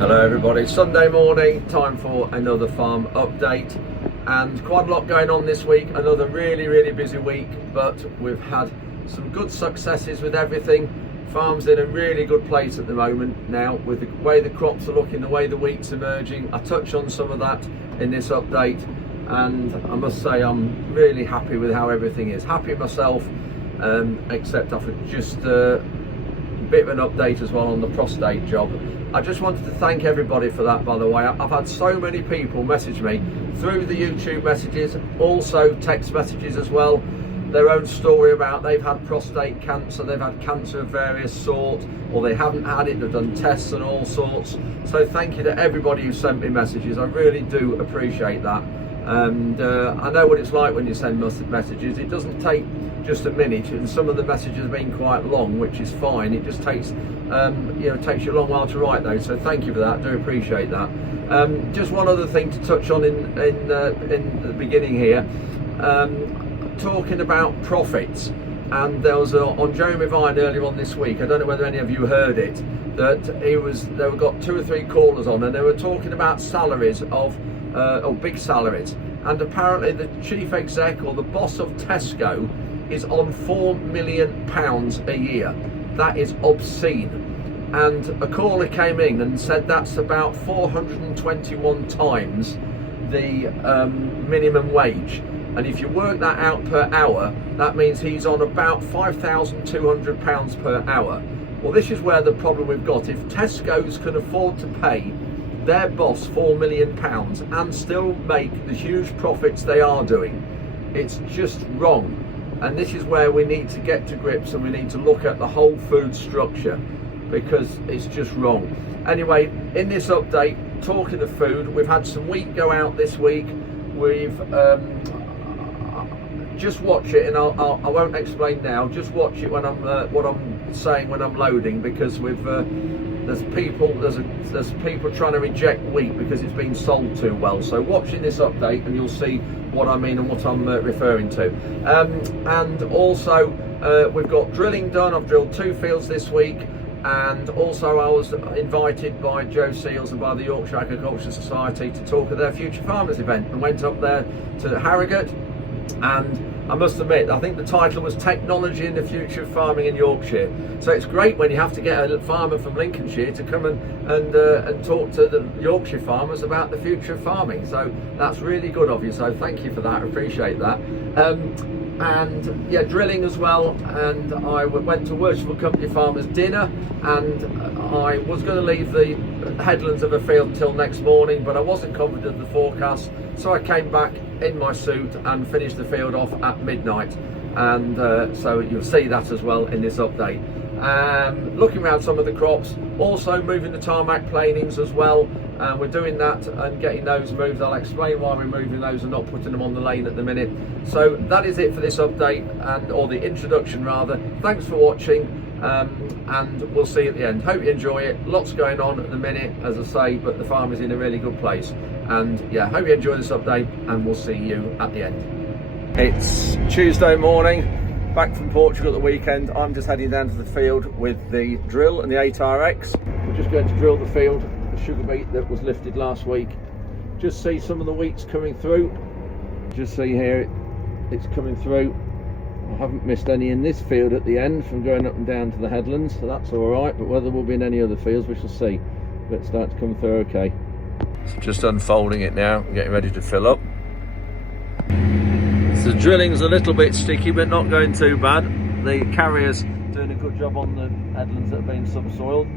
Hello everybody, Sunday morning, time for another farm update, and quite a lot going on this week. Another really busy week, but we've had some good successes with everything. Farm's in a really good place at the moment now, with the way the crops are looking, the way the wheat's emerging. I touch on some of that in this update, and I must say I'm really happy with how everything is. Happy myself, except I've just a bit of an update as well on the prostate job. I just wanted to thank everybody for that, by the way. I've had so many people message me through the YouTube messages, also text messages as well, their own story about they've had prostate cancer, they've had cancer of various sorts, or they haven't had it, they've done tests and all sorts. So thank you to everybody who sent me messages. I really do appreciate that. And I know what it's like when you send messages. It doesn't take just a minute, and some of the messages have been quite long, which is fine. It just takes takes you a long while to write those, so thank you for that. I do appreciate that. Just one other thing to touch on in the beginning here, talking about profits. And there was on Jeremy Vine earlier on this week, I don't know whether any of you heard it, that they got 2 or 3 callers on, and they were talking about salaries of big salaries, and apparently the chief exec or the boss of Tesco is on £4 million a year. That is obscene. And a caller came in and said that's about 421 times the minimum wage. And if you work that out per hour, that means he's on about £5,200 per hour. Well, this is where the problem we've got. If Tesco's can afford to pay their boss £4 million and still make the huge profits they are doing, it's just wrong. And this is where we need to get to grips, and we need to look at the whole food structure, because it's just wrong. Anyway, in this update, talking of food, we've had some wheat go out this week. We've just watch it, and I won't explain now. Just watch it when I'm what I'm saying when I'm loading, because there's people trying to reject wheat because it's been sold too well. So watching this update and you'll see what I mean and what I'm referring to. And also we've got drilling done. I've drilled 2 fields this week, and also I was invited by Joe Seels and by the Yorkshire Agricultural Society to talk at their Future Farmers event, and went up there to Harrogate. And I must admit, I think the title was Technology in the Future of Farming in Yorkshire. So it's great when you have to get a farmer from Lincolnshire to come and talk to the Yorkshire farmers about the future of farming. So that's really good of you, so thank you for that, I appreciate that. And yeah, drilling as well. And I went to Worshipful Company Farmers dinner, and I was going to leave the headlands of a field until next morning, but I wasn't confident of the forecast, so I came back in my suit and finished the field off at midnight. And so you'll see that as well in this update. Looking around some of the crops, also moving the tarmac planings as well. We're doing that and getting those moved. I'll explain why we're moving those and not putting them on the lane at the minute. So that is it for this update, or the introduction rather. Thanks for watching, and we'll see you at the end. Hope you enjoy it. Lots going on at the minute, as I say, but the farm is in a really good place. And yeah, hope you enjoy this update, and we'll see you at the end. It's Tuesday morning, back from Portugal at the weekend. I'm just heading down to the field with the drill and the 8RX. We're just going to drill the field, the sugar beet that was lifted last week. Just see some of the wheats coming through. Just see here, it's coming through. I haven't missed any in this field at the end from going up and down to the headlands, so that's all right. But whether we'll be in any other fields, we shall see. But it's starting to come through okay. So just unfolding it now, getting ready to fill up. So the drilling's a little bit sticky, but not going too bad. The carrier's doing a good job on the headlands that have been subsoiled.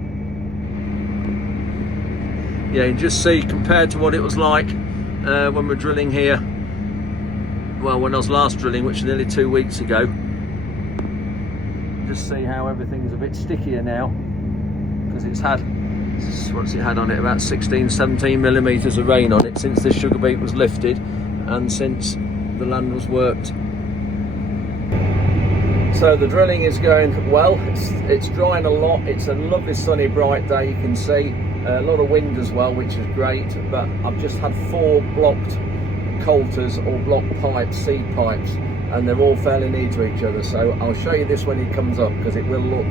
Yeah, you can just see, compared to what it was like when we're drilling here, well, when I was last drilling, which was nearly 2 weeks ago. Just see how everything's a bit stickier now, because it's had, what's it had on it, about 16-17 millimetres of rain on it since this sugar beet was lifted and since the land was worked. So the drilling is going well. It's drying a lot. It's a lovely sunny bright day, you can see. A lot of wind as well, which is great, but I've just had 4 blocked coulters or blocked pipes, seed pipes, and they're all fairly near to each other. So I'll show you this when it comes up, because it will look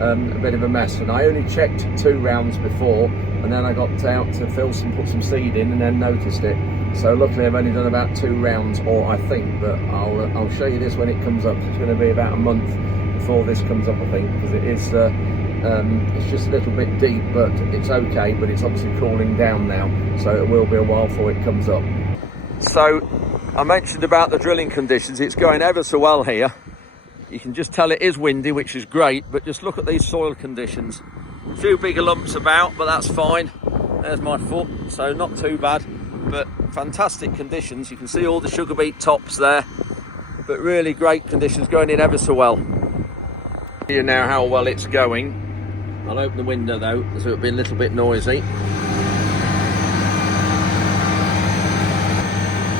a bit of a mess. And I only checked 2 rounds before, and then I got out to fill some, put some seed in, and then noticed it. So luckily I've only done about 2 rounds, or I think, but I'll show you this when it comes up. It's going to be about a month before this comes up, I think, because it is it's just a little bit deep, but it's okay. But it's obviously cooling down now, so it will be a while before it comes up. So I mentioned about the drilling conditions. It's going ever so well here. You can just tell it is windy, which is great, but just look at these soil conditions. A few bigger lumps about, but that's fine. There's my foot, so not too bad, but fantastic conditions. You can see all the sugar beet tops there, but really great conditions, going in ever so well. You know how well it's going. I'll open the window though, so it'll be a little bit noisy.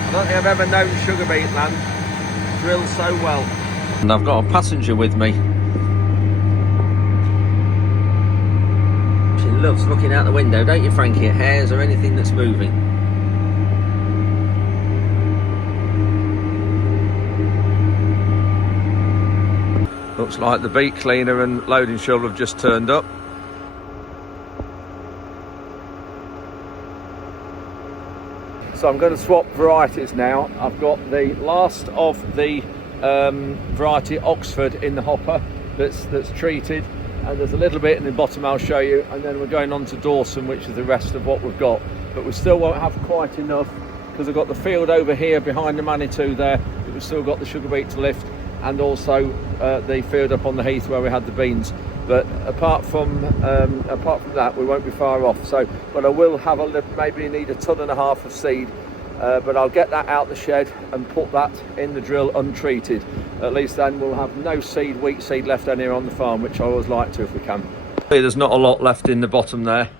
I don't think I've ever known sugar beet land drill so well. And I've got a passenger with me. She loves looking out the window, don't you, Frankie, at hares or anything that's moving. Looks like the beet cleaner and loading shovel have just turned up. So I'm going to swap varieties now. I've got the last of the variety Oxford in the hopper that's treated, and there's a little bit in the bottom I'll show you, and then we're going on to Dawson, which is the rest of what we've got. But we still won't have quite enough, because I've got the field over here behind the Manitou there, but we've still got the sugar beet to lift, and also the field up on the heath where we had the beans. But apart from that, we won't be far off. So, but I will have a little, maybe need 1.5 tons of seed, but I'll get that out the shed and put that in the drill untreated. At least then we'll have no seed, wheat seed left anywhere on the farm, which I always like to if we can. There's not a lot left in the bottom there.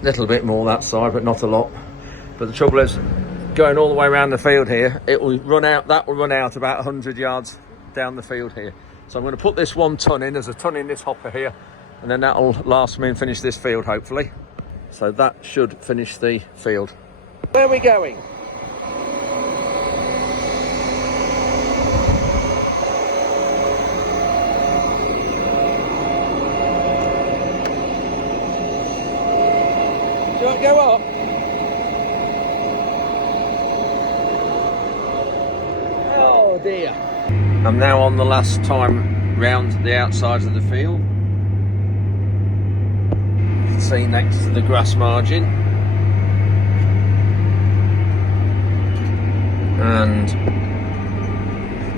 A little bit more that side, but not a lot. But the trouble is, going all the way around the field here, it will run out. That will run out about 100 yards down the field here. So I'm going to put this 1 ton in. There's a ton in this hopper here, and then that'll last me and finish this field hopefully. So that should finish the field. Where are we going? Do you want to go up? Oh dear. I'm now on the last time round the outsides of the field. You can see next to the grass margin. And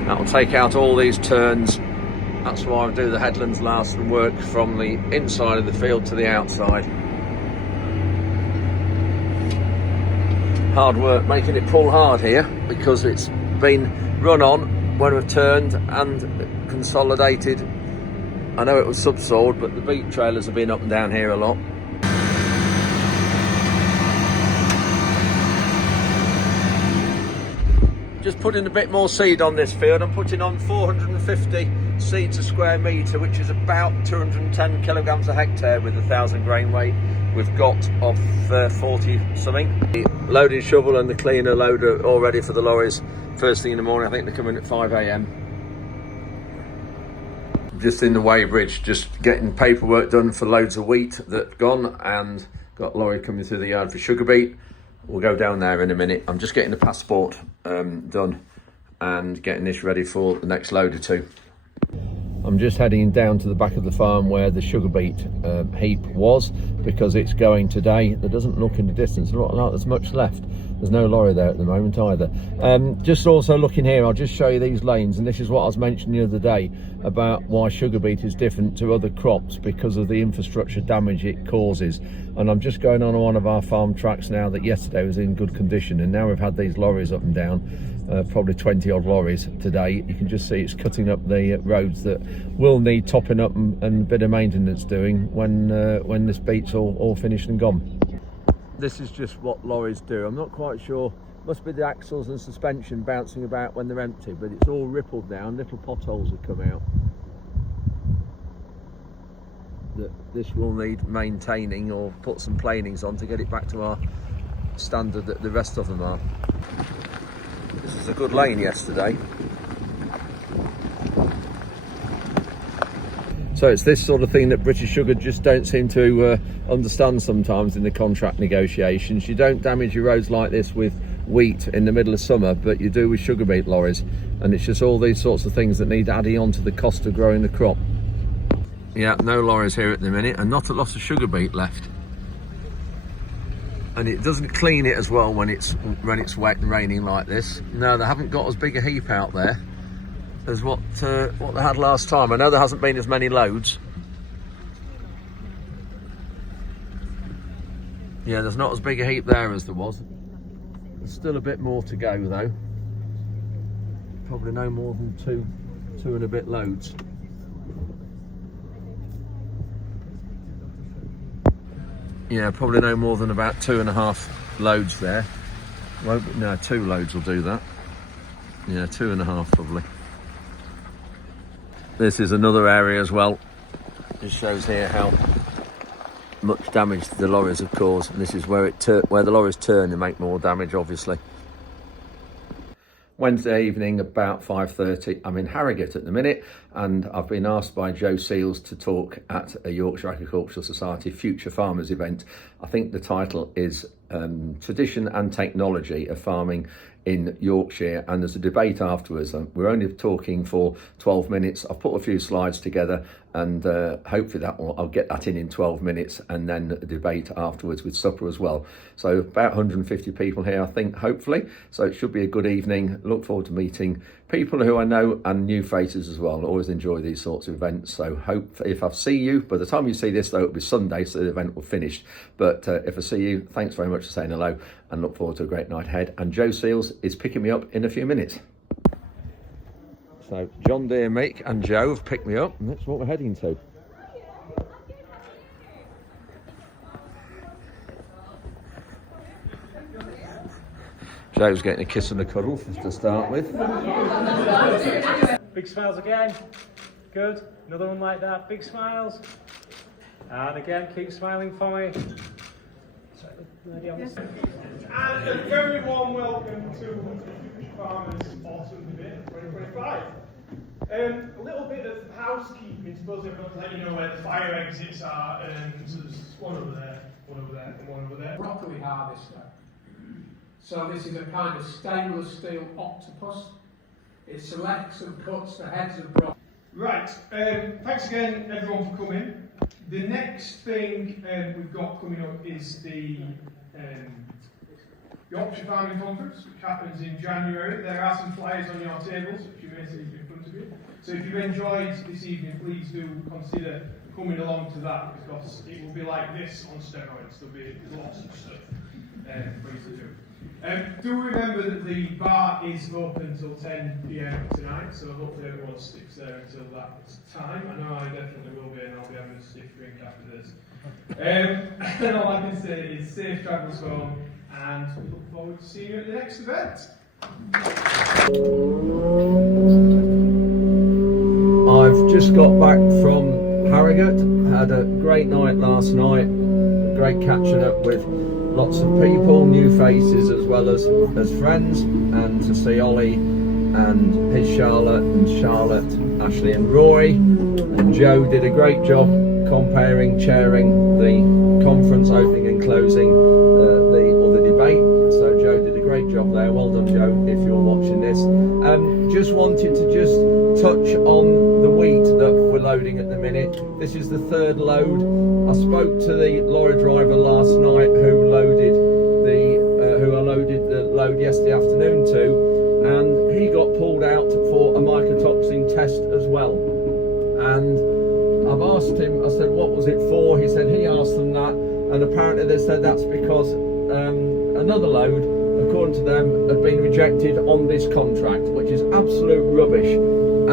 that will take out all these turns. That's why I do the headlands last and work from the inside of the field to the outside. Hard work making it pull hard here, because it's been run on when we've turned and consolidated. I know it was subsoiled, but the beet trailers have been up and down here a lot. Just putting a bit more seed on this field. I'm putting on 450 seeds a square metre, which is about 210 kilograms a hectare with 1,000 grain weight. We've got of 40 something. The loading shovel and the cleaner loader all ready for the lorries first thing in the morning. I think they're coming at 5 AM. Just in the weighbridge, just getting paperwork done for loads of wheat that's gone, and got a lorry coming through the yard for sugar beet. We'll go down there in a minute. I'm just getting the passport done and getting this ready for the next load or two. I'm just heading down to the back of the farm where the sugar beet heap was, because it's going today. There doesn't look in the distance like there's much left. There's no lorry there at the moment either. Just also looking here, I'll just show you these lanes, and this is what I was mentioning the other day about why sugar beet is different to other crops, because of the infrastructure damage it causes. And I'm just going on one of our farm tracks now that yesterday was in good condition, and now we've had these lorries up and down, probably 20 odd lorries today. You can just see it's cutting up the roads that will need topping up and a bit of maintenance doing when this beet's all finished and gone. This is just what lorries do. I'm not quite sure, must be the axles and suspension bouncing about when they're empty, but it's all rippled down, little potholes have come out. That this will need maintaining, or put some planings on to get it back to our standard that the rest of them are. This is a good lane yesterday. So it's this sort of thing that British Sugar just don't seem to understand sometimes in the contract negotiations. You don't damage your roads like this with wheat in the middle of summer, but you do with sugar beet lorries, and it's just all these sorts of things that need adding on to the cost of growing the crop. Yeah, no lorries here at the minute, and not a lot of sugar beet left. And it doesn't clean it as well when it's wet and raining like this. No, they haven't got as big a heap out there as what they had last time. I know there hasn't been as many loads. Yeah, there's not as big a heap there as there was. There's still a bit more to go though. Probably no more than two and a bit loads. Yeah, probably no more than about 2.5 loads there. No, 2 loads will do that. Yeah, 2.5 probably. This is another area as well. Just shows here how much damage the lorries have caused. And this is where where the lorries turn and make more damage, obviously. Wednesday evening about 5:30. I'm in Harrogate at the minute, and I've been asked by Joe Seels to talk at a Yorkshire Agricultural Society Future Farmers event. I think the title is Tradition and Technology of Farming in Yorkshire, and there's a debate afterwards. We're only talking for 12 minutes. I've put a few slides together, and hopefully I'll get that in 12 minutes, and then a debate afterwards with supper as well. So about 150 people here, I think, hopefully. So it should be a good evening. Look forward to meeting people who I know and new faces as well. I always enjoy these sorts of events. So hope if I see you, by the time you see this though, it'll be Sunday, so the event will finish. But if I see you, thanks very much for saying hello, and look forward to a great night ahead. And Joe Seels is picking me up in a few minutes. So John Deere, Mick and Joe have picked me up, and that's what we're heading to. Joe's getting a kiss and a cuddle to start with. Big smiles again. Good. Another one like that. Big smiles. And again, keep smiling for me. And a very warm welcome to Farmers Autumn Debate 2025. A little bit of housekeeping, suppose I've got to let you know where the fire exits are. So there's one over there, one over there, and one over there. Broccoli harvester. So this is a kind of stainless steel octopus. It selects and cuts the heads of broccoli. Right, thanks again everyone for coming. The next thing we've got coming up is the Yorkshire Farming Conference, which happens in January. There are some flyers on your tables, which you may see in front of you. So if you've enjoyed this evening, please do consider coming along to that, because it will be like this on steroids. There'll be lots of stuff for you to do. Do remember that the bar is open until 10 PM tonight, so hopefully everyone sticks there until that time. I know I definitely will be, and I'll be having a stiff drink after this. And all I can say is safe travels home, and we look forward to seeing you at the next event. I've just got back from Harrogate, had a great night last night, great catching up with lots of people, new faces as well as friends, and to see Ollie and his Charlotte, Ashley and Roy, and Joe did a great job chairing the conference opening and closing the debate. So Joe did a great job there. Well done, Joe, if you're watching this. Just wanted to touch on the wheat that we're loading at the minute. This is the third load. I spoke to the lorry driver last night who I loaded the load yesterday afternoon to, and he got pulled out for a mycotoxin test as well. And I've asked him, I said, what was it for? He said he asked them that, and apparently they said that's because another load, according to them, had been rejected on this contract, which is absolute rubbish.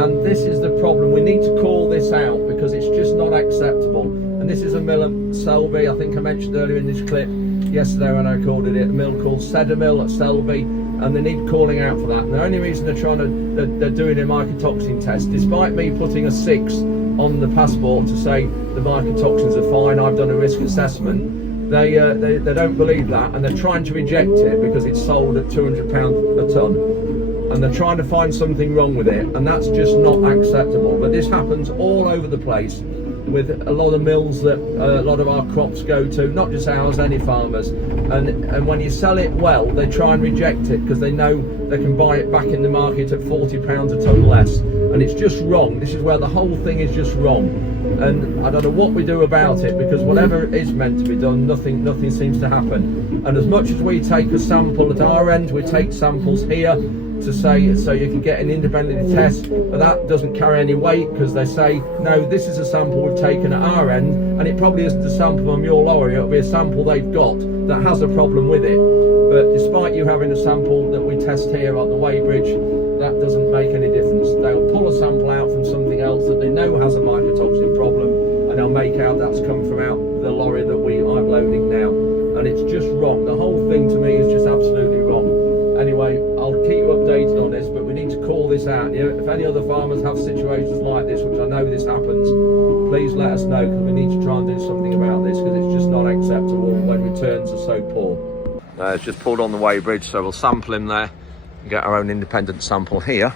And this is the problem. We need to call this out because it's just not acceptable. And this is a mill at Selby. I think I mentioned earlier in this clip yesterday when I recorded it, a mill called Mill at Selby, and they need calling out for that. And the only reason they're doing a mycotoxin test, despite me putting a 6 on the passport to say the mycotoxins are fine, I've done a risk assessment, they don't believe that, and they're trying to reject it because it's sold at £200 a tonne. And they're trying to find something wrong with it, and that's just not acceptable. But this happens all over the place. with a lot of mills that a lot of our crops go to, not just ours, any farmers, and when you sell it well, they try and reject it because they know they can buy it back in the market at £40 a tonne less, and it's just wrong. This is where the whole thing is just wrong, and I don't know what we do about it, because whatever is meant to be done, nothing seems to happen. And as much as we take a sample at our end, we take samples here to say so you can get an independent test, but that doesn't carry any weight, because they say no, this is a sample we've taken at our end, and it probably isn't a sample from your lorry, it'll be a sample they've got that has a problem with it. But despite you having a sample that we test here on the weighbridge, that doesn't make any difference. They'll pull a sample out from something else that they know has a mycotoxin problem, and they'll make out that's come from out the lorry that I'm loading now, and it's just wrong. The whole thing to me is just absolutely wrong. Anyway, I'll keep you updated on this, but we need to call this out. If any other farmers have situations like this, which I know this happens, please let us know, because we need to try and do something about this, because it's just not acceptable when returns are so poor. It's just pulled on the weighbridge, so we'll sample him there and get our own independent sample here.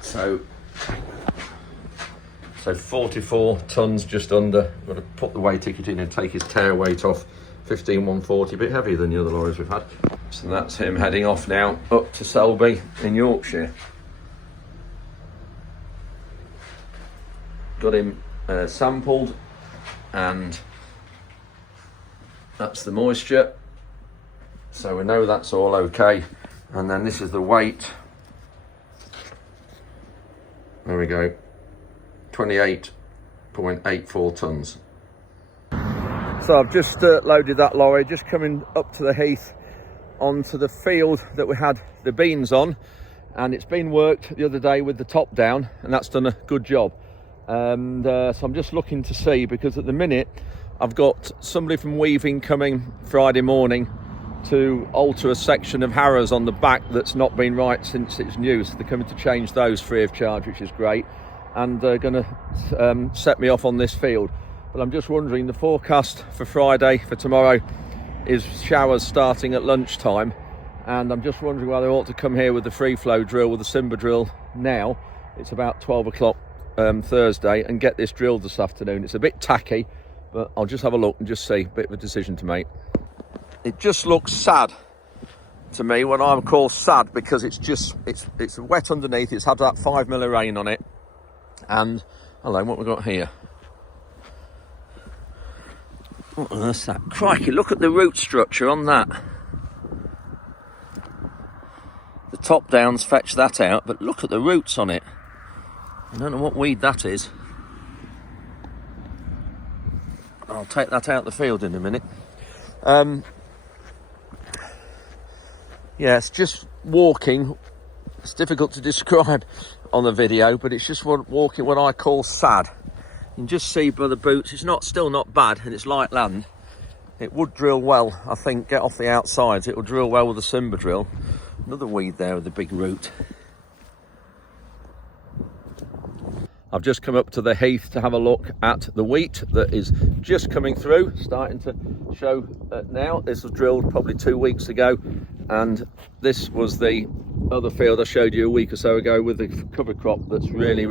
So 44 tonnes just under. Got to put the weigh ticket in and take his tare weight off. 15,140, a bit heavier than the other lorries we've had. So that's him heading off now up to Selby in Yorkshire. Got him sampled, and that's the moisture, so we know that's all okay. And then this is the weight. There we go, 28.84 tonnes. So I've just loaded that lorry, just coming up to the heath onto the field that we had the beans on, and it's been worked the other day with the top down, and that's done a good job. And so I'm just looking to see, because at the minute I've got somebody from Weaving coming Friday morning to alter a section of harrows on the back that's not been right since it's new, so they're coming to change those free of charge, which is great, and they're going to set me off on this field. But I'm just wondering, the forecast for Friday, for tomorrow, is showers starting at lunchtime, and I'm just wondering whether I ought to come here with the free flow drill, with the Simba drill now. It's about 12 o'clock Thursday, and get this drilled this afternoon. It's a bit tacky, but I'll just have a look and just see. Bit of a decision to make. It just looks sad to me, when I'm called sad, because it's wet underneath. It's had that 5 mil of rain on it, and hello, what we got here? What on earth's that? Crikey, look at the root structure on that. The top downs fetch that out, but look at the roots on it. I don't know what weed that is. I'll take that out the field in a minute. Yeah, it's just walking. It's difficult to describe on the video, but it's just walking what I call sad. You can just see by the boots, it's still not bad, and it's light land. It would drill well, I think, get off the outsides. It will drill well with the Simba drill. Another weed there with a big root. I've just come up to the heath to have a look at the wheat that is just coming through, starting to show now. This was drilled probably 2 weeks ago, and this was the other field I showed you a week or so ago with the cover crop that's really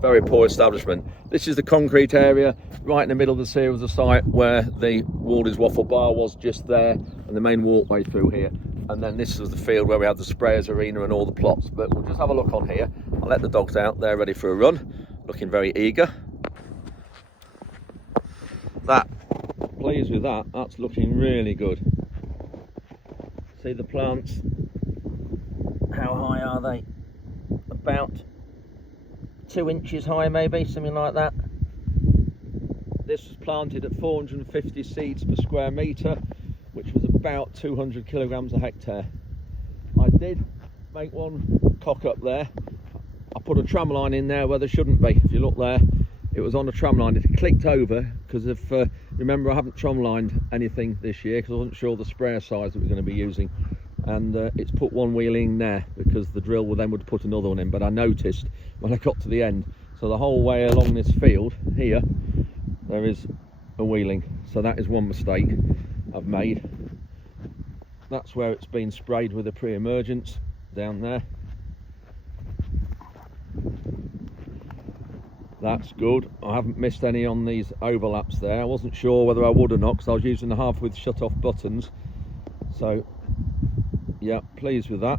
very poor establishment. This is the concrete area right in the middle of the Seels site, where the Waldy's waffle bar was just there, and the main walkway through here. And then this is the field where we had the sprayers arena and all the plots. But we'll just have a look on here. I'll let the dogs out, they're ready for a run, looking very eager. Pleased with that, that's looking really good. See the plants, how high are they? About 2 inches high, maybe, something like that. This was planted at 450 seeds per square metre, which was about 200 kilograms a hectare. I did make one cock up there. I put a tram line in there where there shouldn't be. If you look there, it was on a tram line. It clicked over because of, remember, I haven't tram lined anything this year because I wasn't sure the sprayer size that we're going to be using. And it's put one wheel in there because the drill then would put another one in. But I noticed when I got to the end, so the whole way along this field here, there is a wheeling. So that is one mistake I've made. That's where it's been sprayed with a pre-emergence down there. That's good. I haven't missed any on these overlaps there. I wasn't sure whether I would or not because I was using the half width shut off buttons. So yeah, pleased with that.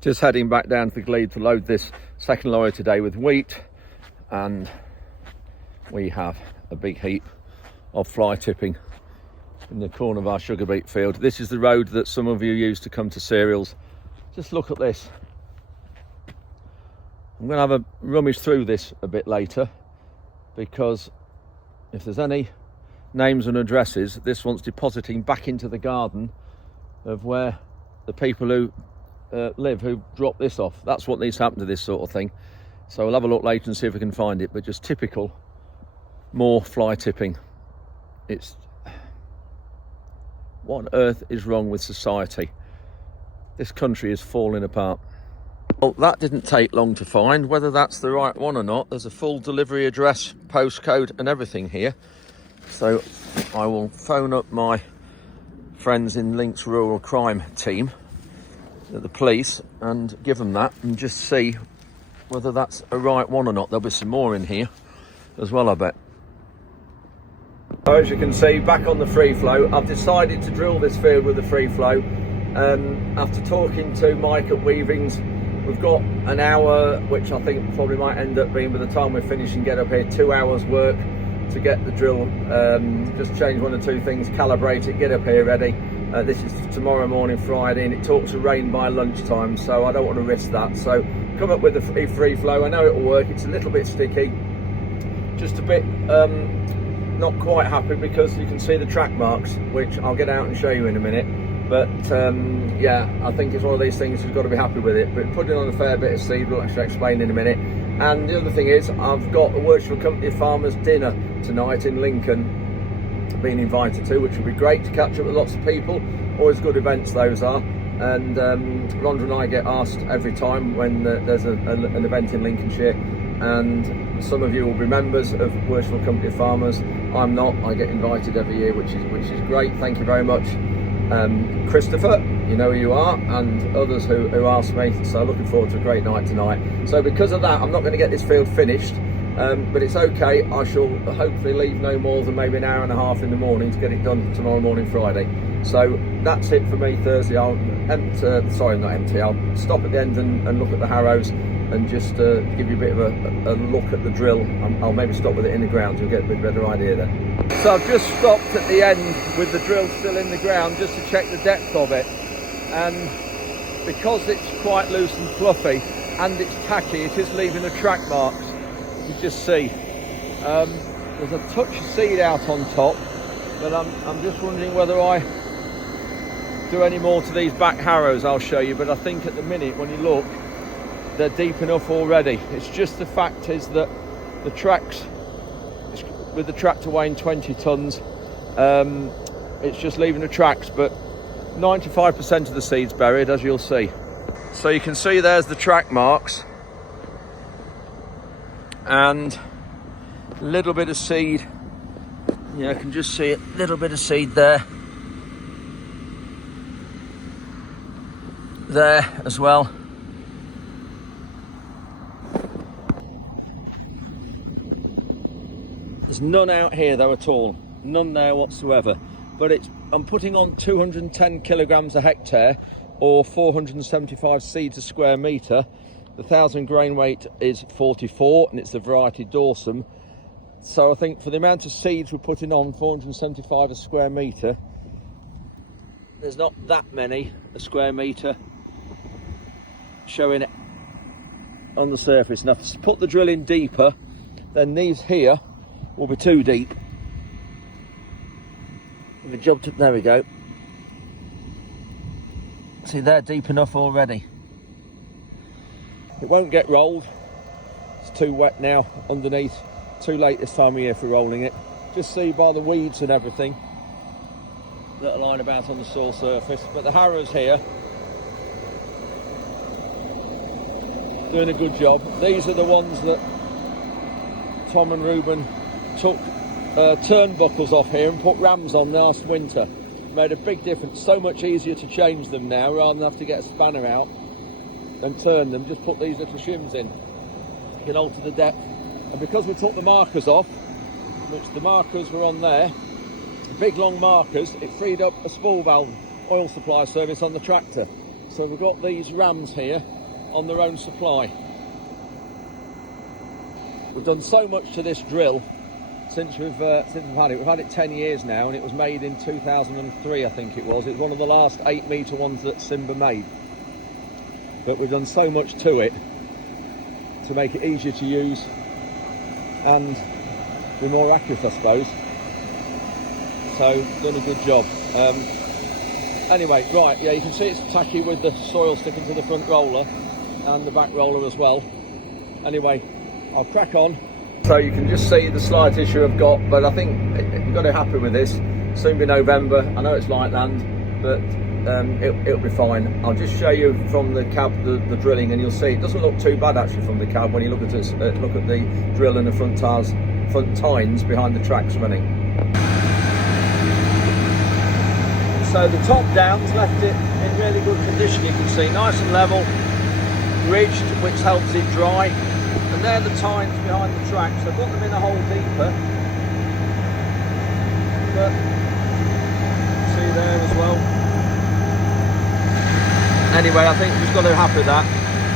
Just heading back down to the glebe to load this second lorry today with wheat, and we have a big heap of fly tipping in the corner of our sugar beet field. This is the road that some of you use to come to Seels. Just look at this. I'm going to have a rummage through this a bit later, because if there's any names and addresses, this one's depositing back into the garden of where the people who live who dropped this off. That's what needs to happen to this sort of thing. So we'll have a look later and see if we can find it, but just typical, more fly tipping. It's, what on earth is wrong with society? This country is falling apart. Well, that didn't take long to find. Whether that's the right one or not, there's a full delivery address, postcode and everything here. So I will phone up my friends in Link's rural crime team at the police and give them that and just see whether that's a right one or not. There'll be some more in here as well, I bet. As you can see, back on the free flow, I've decided to drill this field with the free flow. After talking to Mike at Weavings, we've got an hour, which I think probably might end up being, by the time we finish and get up here, 2 hours work to get the drill, just change one or two things, calibrate it, get up here ready. This is tomorrow morning, Friday, and it talks of rain by lunchtime, so I don't want to risk that. So come up with a free flow. I know it'll work. It's a little bit sticky, just a bit not quite happy because you can see the track marks, which I'll get out and show you in a minute. But yeah, I think it's one of these things you've got to be happy with it. But putting on a fair bit of seed, we'll actually explain in a minute. And the other thing is, I've got a Worshipful Company Farmers dinner tonight in Lincoln, being invited to, which would be great to catch up with lots of people. Always good events those are. And Rhonda and I get asked every time when there's an event in Lincolnshire, and some of you will be members of Worshipful Company Farmers. I'm not. I get invited every year, which is great. Thank you very much. Christopher, you know who you are, and others who asked me, so looking forward to a great night tonight. So because of that, I'm not going to get this field finished, but it's okay. I shall hopefully leave no more than maybe an hour and a half in the morning to get it done tomorrow morning, Friday. So that's it for me Thursday. I'll I'll stop at the end and look at the harrows and just give you a bit of a look at the drill. I'll maybe stop with it in the ground to get a bit better idea then. So I've just stopped at the end with the drill still in the ground just to check the depth of it, and because it's quite loose and fluffy and it's tacky, it is leaving the track marks. You just see there's a touch of seed out on top, but I'm just wondering whether I do any more to these back harrows. I'll show you, but I think at the minute when you look, they're deep enough already. It's just the fact is that the tracks, with the tractor weighing 20 tonnes, it's just leaving the tracks, but 95% of the seed's buried, as you'll see. So you can see there's the track marks, and a little bit of seed. Yeah, I can just see a little bit of seed there as well. There's none out here though at all, none there whatsoever. But I'm putting on 210 kilograms a hectare, or 475 seeds a square metre. The 1,000 grain weight is 44, and it's the variety dorsum. So I think for the amount of seeds we're putting on, 475 a square metre, there's not that many a square metre showing it on the surface. And if I put the drill in deeper, then these here will be too deep. If we jumped up, there we go. See, they're deep enough already. It won't get rolled. It's too wet now underneath. Too late this time of year for rolling it. Just see by the weeds and everything that are lying about on the soil surface. But the harrows here, doing a good job. These are the ones that Tom and Ruben took turnbuckles off here and put rams on last winter. Made a big difference. So much easier to change them now rather than have to get a spanner out and turn them. Just put these little shims in. can alter the depth. And because we took the markers off, which the markers were on there, big long markers, it freed up a spool valve oil supply service on the tractor. So we've got these rams here on their own supply. We've done so much to this drill since we've had it. We've had it 10 years now, and it was made in 2003, I think it was. It was one of the last 8-metre ones that Simba made. But we've done so much to it to make it easier to use and be more accurate, I suppose. So, done a good job. Anyway, right, yeah, you can see it's tacky with the soil sticking to the front roller and the back roller as well. Anyway, I'll crack on. So you can just see the slight issue I've got, but I think you've got to be happy with this. Soon be November. I know it's light land, but it'll be fine. I'll just show you from the cab the drilling, and you'll see it doesn't look too bad actually from the cab when you look at this, look at the drill and the front tines behind the tracks running. So the top down's left it in really good condition. You can see nice and level, ridged, which helps it dry. And they're the tines behind the tracks. I've got them in a hole deeper, but see there as well. Anyway, I think we've just got to be happy with that.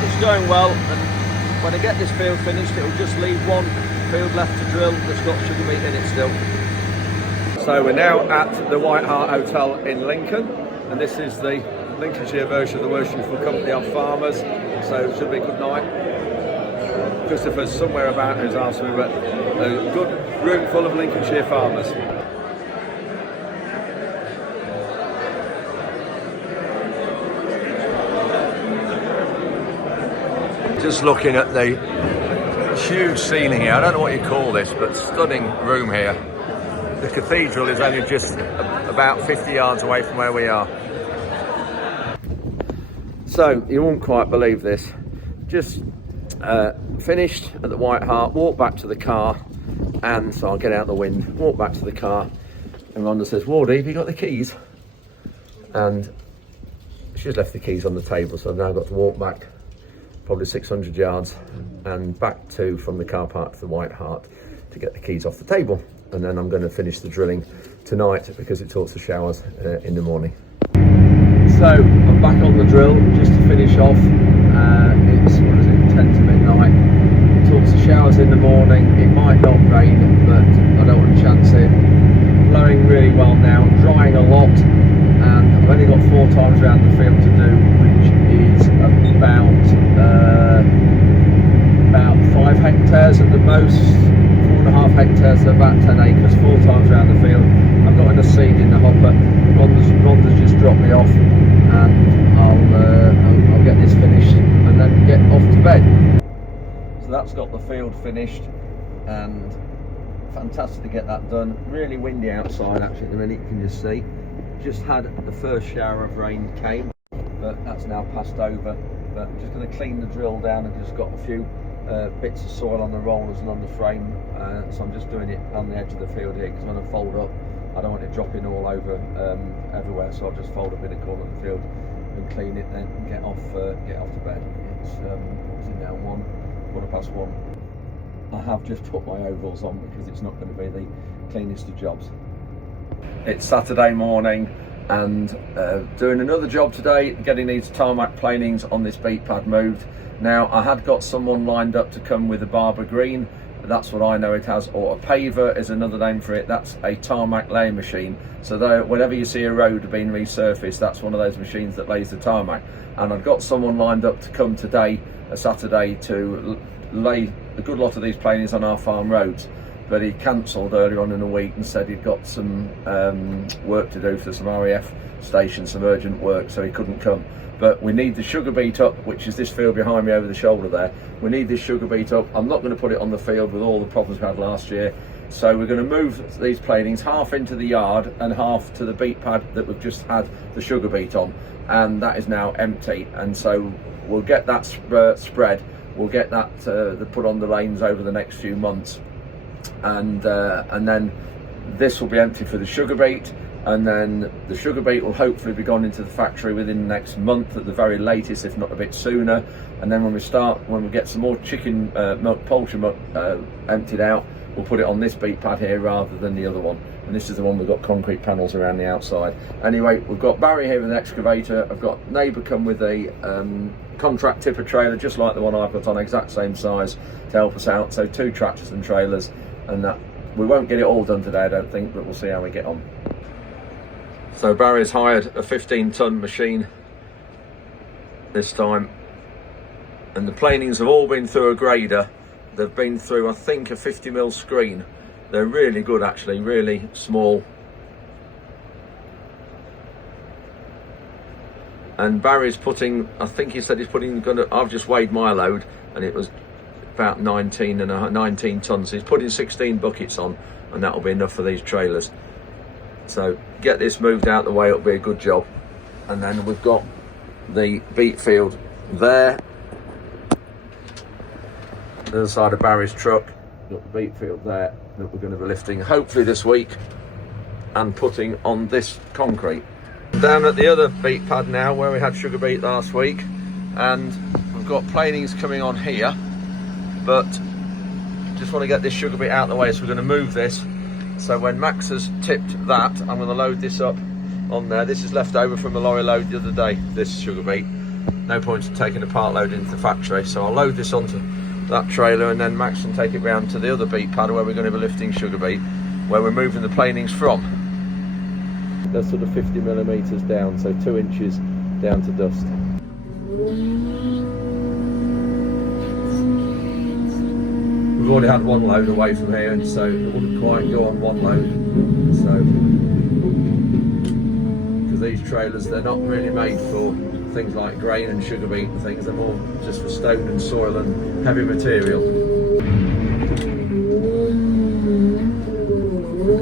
It's going well, and when I get this field finished, it'll just leave one field left to drill that's got sugar beet in it still. So we're now at the White Hart Hotel in Lincoln, and this is the Lincolnshire version of the Worshipful Company of Farmers, so it should be a good night. Christopher's somewhere about his house, we've got a good room full of Lincolnshire farmers. Just looking at the huge ceiling here, I don't know what you call this, but stunning room here. The cathedral is only just about 50 yards away from where we are. So, you won't quite believe this. Just finished at the White Hart, walked back to the car, and so I'll get out the wind, walk back to the car, and Rhonda says, "Wardy, have you got the keys?" And she's left the keys on the table, so I've now got to walk back probably 600 yards and back from the car park to the White Hart to get the keys off the table. And then I'm going to finish the drilling tonight because it talks to showers in the morning. So I'm back on the drill just to finish off. It's 10 to midnight. It talks to showers in the morning. It might not rain, but I don't want to chance it. Blowing really well now, drying a lot, and I've only got 4 times around the field to do, which is about 5 hectares at the most. 4.5 hectares, so about 10 acres, 4 times around the field. I've got enough seed in the hopper. Rhonda's just dropped me off, and I'll get this finished and then get off to bed. So that's got the field finished, and fantastic to get that done. Really windy outside actually at the minute, you can just see. Just had the first shower of rain came, but that's now passed over. But I'm just going to clean the drill down. I've just got a few bits of soil on the rollers and on the frame, so I'm just doing it on the edge of the field here, because when I fold up I don't want it dropping all over everywhere, so I'll just fold up in the corner of the field and clean it, then and get off to bed. It's what's it now, 1:15. I have just put my overalls on because it's not going to be the cleanest of jobs. It's Saturday morning, and doing another job today, getting these tarmac planings on this beet pad moved. Now, I had got someone lined up to come with a Barber Green, that's what I know it as, or a paver is another name for it. That's a tarmac laying machine. So whenever you see a road being resurfaced, that's one of those machines that lays the tarmac. And I've got someone lined up to come today, a Saturday, to lay a good lot of these planings on our farm roads. But he cancelled earlier on in the week and said he'd got some work to do for some RAF stations, some urgent work, so he couldn't come. But we need the sugar beet up, which is this field behind me over the shoulder there. We need this sugar beet up. I'm not going to put it on the field with all the problems we had last year. So we're going to move these planings half into the yard and half to the beet pad that we've just had the sugar beet on. And that is now empty. And so we'll get that spread. We'll get that put on the lanes over the next few months. And then this will be empty for the sugar beet. and then the sugar beet will hopefully be gone into the factory within the next month at the very latest, if not a bit sooner. And then when we get some more chicken milk, poultry milk emptied out, we'll put it on this beet pad here rather than the other one. And this is the one we've got concrete panels around the outside. Anyway, we've got Barry here with an excavator. I've got neighbour come with a contract tipper trailer, just like the one I've got on, exact same size, to help us out. So 2 tractors and trailers, and that we won't get it all done today, I don't think, but we'll see how we get on. So Barry's hired a 15-ton machine this time, and the planings have all been through a grader. They've been through, I think, a 50mm screen. They're really good, actually, really small. And Barry's putting, I think he said he's putting, I've just weighed my load, and it was about 19 tons. He's putting 16 buckets on, and that'll be enough for these trailers. So get this moved out the way, it'll be a good job. And then we've got the beet field there, the other side of Barry's truck. Got the beet field there that we're going to be lifting hopefully this week and putting on this concrete. Down at the other beet pad now, where we had sugar beet last week, and we've got planings coming on here, but just want to get this sugar beet out of the way, so we're going to move this. So when Max has tipped that, I'm going to load this up on there. This is left over from a lorry load the other day, this sugar beet. No point in taking a part load into the factory, so I'll load this onto that trailer, and then Max can take it round to the other beet pad where we're going to be lifting sugar beet, where we're moving the planings from. They're sort of 50mm down, so 2 inches down to dust. We've already had one load away from here, and so it wouldn't quite go on one load. So, because these trailers, they're not really made for things like grain and sugar beet and things, they're more just for stone and soil and heavy material.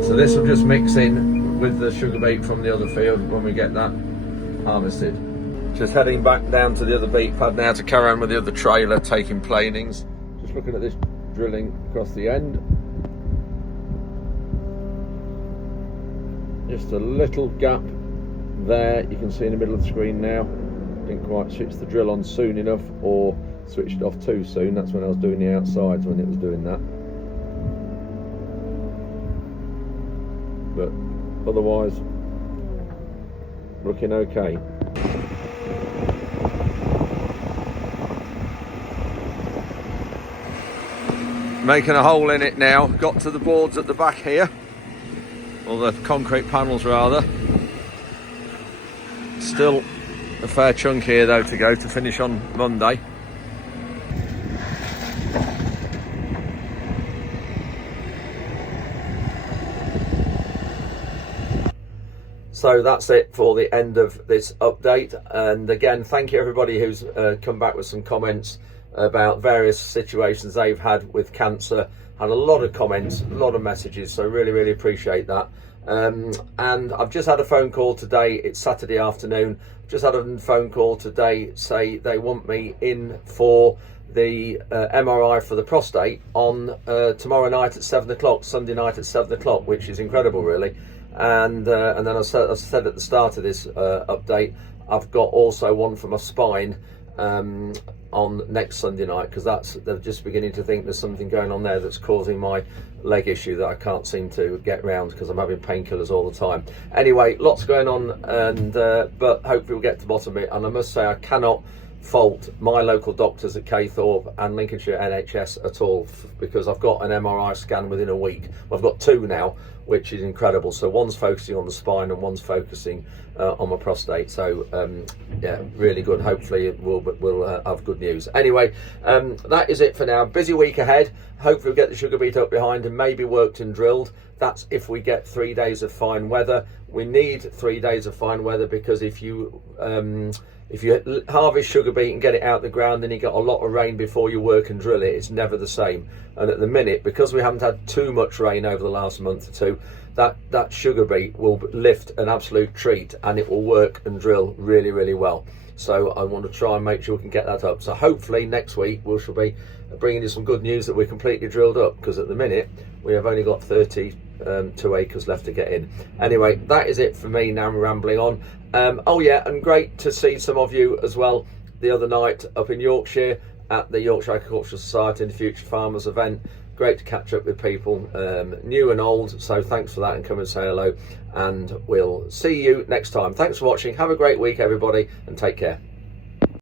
So this will just mix in with the sugar beet from the other field when we get that harvested. Just heading back down to the other beet pad now to carry on with the other trailer taking planings. Just looking at this drilling across the end. Just a little gap there, you can see in the middle of the screen now. Didn't quite switch the drill on soon enough, or switched it off too soon. That's when I was doing the outsides, when it was doing that. But otherwise, looking okay. Making a hole in it now. Got to the boards at the back here, or the concrete panels rather. Still a fair chunk here though to go to finish on Monday. So that's it for the end of this update, and again thank you everybody who's come back with some comments about various situations they've had with cancer. Had a lot of comments, a lot of messages, so really appreciate that. And I've just had a phone call today, it's Saturday afternoon, just had a phone call today say they want me in for the MRI for the prostate on tomorrow night at 7 o'clock, Sunday night at 7 o'clock, which is incredible really. And then I said at the start of this update, I've got also one for my spine on next Sunday night, because they're just beginning to think there's something going on there that's causing my leg issue that I can't seem to get round because I'm having painkillers all the time. Anyway, lots going on, and but hopefully we'll get to the bottom of it. And I must say, I cannot fault my local doctors at Caythorpe and Lincolnshire NHS at all, because I've got an MRI scan within a week. Well, I've got 2 now, which is incredible. So one's focusing on the spine and one's focusing on my prostate. So yeah, really good. Hopefully we'll have good news. Anyway, that is it for now. Busy week ahead. Hopefully we'll get the sugar beet up behind and maybe worked and drilled. That's if we get 3 days of fine weather. We need 3 days of fine weather, because if you harvest sugar beet and get it out the ground and you get a lot of rain before you work and drill it, it's never the same. And at the minute, because we haven't had too much rain over the last month or two, that sugar beet will lift an absolute treat, and it will work and drill really well. So I want to try and make sure we can get that up. So hopefully next week we shall be bringing you some good news that we're completely drilled up, because at the minute we have only got 30 2 acres left to get in. Anyway, that is it for me. Now I'm rambling on. Oh yeah, and great to see some of you as well the other night up in Yorkshire at the Yorkshire Agricultural Society and Future Farmers event. Great to catch up with people, new and old, so thanks for that, and come and say hello, and we'll see you next time. Thanks for watching. Have a great week, everybody, and take care.